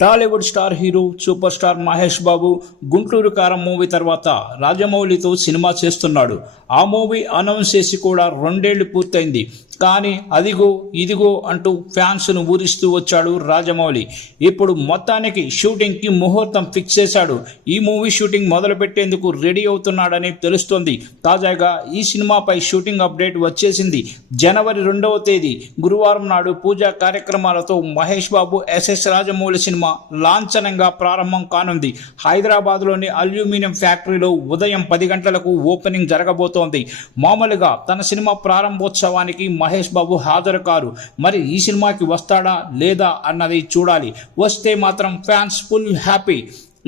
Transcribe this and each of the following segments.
Tollywood star hero super star Mahesh Babu Guntur Kaaram movie తర్వాత రాజమౌళితో cinema చేస్తున్నాడు. ఆ మూవీ అనౌన్స్ చేసి కూడా 2 ఏళ్లు పూర్తయింది. కానీ అదిగో ఇదిగో అంటూ ఫ్యాన్స్ను ఊరిస్తూ వచ్చాడు రాజమౌళి. ఇప్పుడు మొత్తానికి షూటింగ్కి ముహూర్తం ఫిక్స్ చేశాడు. ఈ మూవీ షూటింగ్ మొదలు పెట్టేందుకు రెడీ అవుతున్నాడని తెలుస్తోంది. తాజాగా ఈ సినిమాపై షూటింగ్ అప్డేట్ వచ్చేసింది. జనవరి 2వ తేదీ గురువారం నాడు పూజా కార్యక్రమాలతో మహేష్ బాబు ఎస్ఎస్ రాజమౌళి సినిమా లాంఛనంగా ప్రారంభం కానుంది. హైదరాబాద్లోని అల్యూమినియం ఫ్యాక్టరీలో ఉదయం 10 గంటలకు ఓపెనింగ్ జరగబోతోంది. మామూలుగా తన సినిమా ప్రారంభోత్సవానికి మహేష్ బాబు హాజరు కారు. మరి ఈ సినిమాకి వస్తాడా లేదా అన్నది చూడాలి. వస్తే మాత్రం ఫ్యాన్స్ ఫుల్ హ్యాపీ.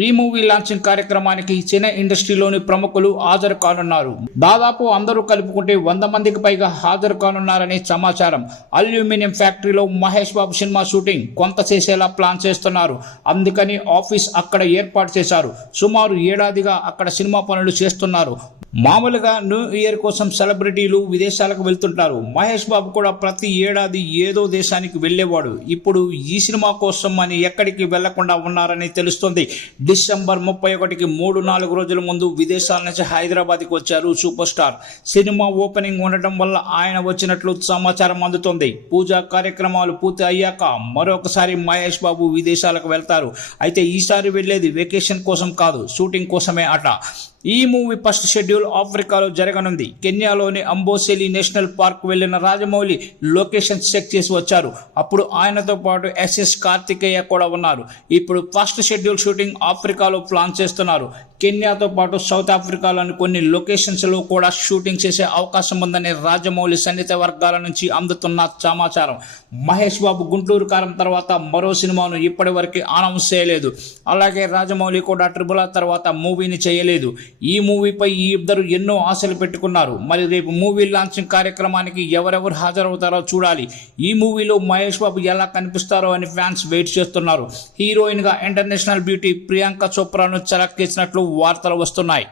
ఈ మూవీ లాంచింగ్ కార్యక్రమానికి సినీ ఇండస్ట్రీలోని ప్రముఖులు హాజరు కానున్నారు. దాదాపు అందరూ కలుపుకుంటే 100 మందికి పైగా హాజరు కానున్నారని సమాచారం. అల్యూమినియం ఫ్యాక్టరీలో మహేష్ బాబు సినిమా షూటింగ్ కొంత చేసేలా ప్లాన్ చేస్తున్నారు. అందుకని ఆఫీస్ అక్కడ ఏర్పాటు చేశారు. సుమారు ఏడాదిగా అక్కడ సినిమా పనులు చేస్తున్నారు. మామూలుగా న్యూ ఇయర్ కోసం సెలబ్రిటీలు విదేశాలకు వెళ్తుంటారు. మహేష్ బాబు కూడా ప్రతి ఏడాది ఏదో దేశానికి వెళ్ళేవాడు. ఇప్పుడు ఈ సినిమా కోసం అని ఎక్కడికి వెళ్లకుండా ఉన్నారని తెలుస్తోంది. డిసెంబర్ 31కి 3-4 రోజుల ముందు విదేశాల నుంచి హైదరాబాద్కి వచ్చారు సూపర్ స్టార్. సినిమా ఓపెనింగ్ ఉండటం వల్ల ఆయన వచ్చినట్లు సమాచారం అందుతోంది. పూజా కార్యక్రమాలు పూర్తి అయ్యాక మరొకసారి మహేష్ బాబు విదేశాలకు వెళ్తారు. అయితే ఈసారి వెళ్లేది వెకేషన్ కోసం కాదు, షూటింగ్ కోసమే అట. ఈ మూవీ ఫస్ట్ షెడ్యూల్ ఆఫ్రికాలో జరగనుంది. కెన్యాలోని అంబోసెలి నేషనల్ పార్క్ వెళ్లిన రాజమౌళి లొకేషన్ చెక్ చేసి వచ్చారు. అప్పుడు ఆయనతో పాటు ఎస్ఎస్ కార్తికేయ కూడా ఉన్నారు. ఇప్పుడు ఫస్ట్ షెడ్యూల్ షూటింగ్ ఆఫ్రికాలో ప్లాన్ చేస్తున్నారు. కెన్యాతో పాటు సౌత్ ఆఫ్రికాలోని కొన్ని లొకేషన్స్లో కూడా షూటింగ్ చేసే అవకాశం ఉందని రాజమౌళి సన్నిహిత వర్గాల నుంచి అందుతున్న సమాచారం. మహేష్ బాబు గుంటూరు కారం తర్వాత మరో సినిమాను ఇప్పటి వరకు అనౌన్స్ చేయలేదు. అలాగే రాజమౌళి కూడా RRR తర్వాత మూవీని చేయలేదు. ఈ మూవీపై ఈ ఇద్దరు ఎన్నో ఆశలు పెట్టుకున్నారు. మరి రేపు మూవీ లాంచింగ్ కార్యక్రమానికి ఎవరెవరు హాజరవుతారో చూడాలి. ఈ మూవీలో మహేష్ బాబు ఎలా కనిపిస్తారో అని ఫ్యాన్స్ వెయిట్ చేస్తున్నారు. హీరోయిన్గా ఇంటర్నేషనల్ బ్యూటీ ప్రియాంక చోప్రాను సెలెక్ట్ చేసినట్లు వార్తలు వస్తున్నాయి.